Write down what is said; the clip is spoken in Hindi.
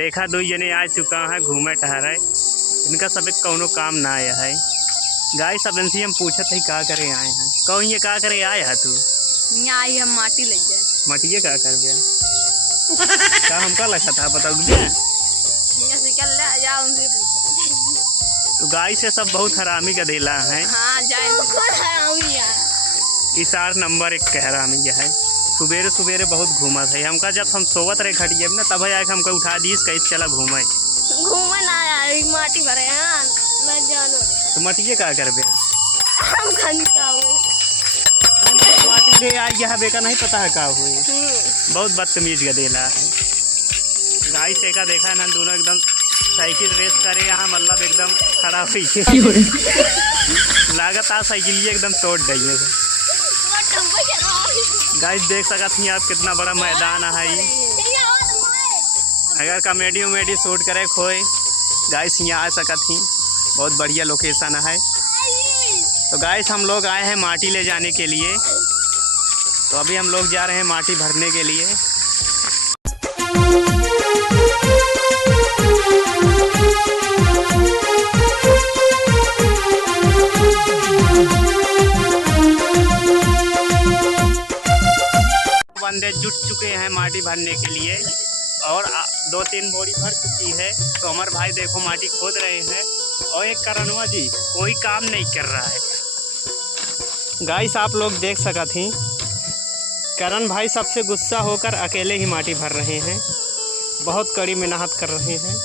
देखा दो जने आ चुका है घूमे टहरे, इनका सब कौनो काम ना आया है। गाय सब इनसे हम पूछत है का करे आए हैं, कौन ये का करे आए है तू? यहाँ आई हम माटी ले जाए। मटिए का कर गया क्या हमका लगा था बता दिया। तो गाय से सब बहुत हरामी का देला है। हाँ जाए इसार नंबर 1 का हरामी है। सुबेरे सुबेरे बहुत घूमा था हमका, जब हम सोवत रहे खटिए ना तब आके हमको उठा दीस कहीं चला घूमे ना यार माटी भरे हैं ना जानो। तो मटिए का कर बे हम खनका हुए माटी ले आई यहाँ बेका नहीं पता है का हुई। बहुत बदतमीज गदेला है। गाय से का देखा ना दोनों एकदम साइकिल रेस करे यहाँ, मतलब एकदम खड़ा हुई लागत आ साइकिल एकदम तोड़ गई है। गाइस देख सकती हैं आप कितना बड़ा मैदान है। अगर कॉमेडी उमेडी शूट करे खोए गाइस यहाँ आ सकती, बहुत बढ़िया लोकेशन है। तो गाइस हम लोग आए हैं माटी ले जाने के लिए, तो अभी हम लोग जा रहे हैं माटी भरने के लिए। बंदे जुट चुके हैं माटी भरने के लिए और 2-3 बोरी भर चुकी है। तो हमारे भाई देखो माटी खोद रहे हैं और एक करणवा जी कोई काम नहीं कर रहा है। गाइस आप लोग देख सका थी करण भाई सबसे गुस्सा होकर अकेले ही माटी भर रहे हैं, बहुत कड़ी मेहनत कर रहे हैं।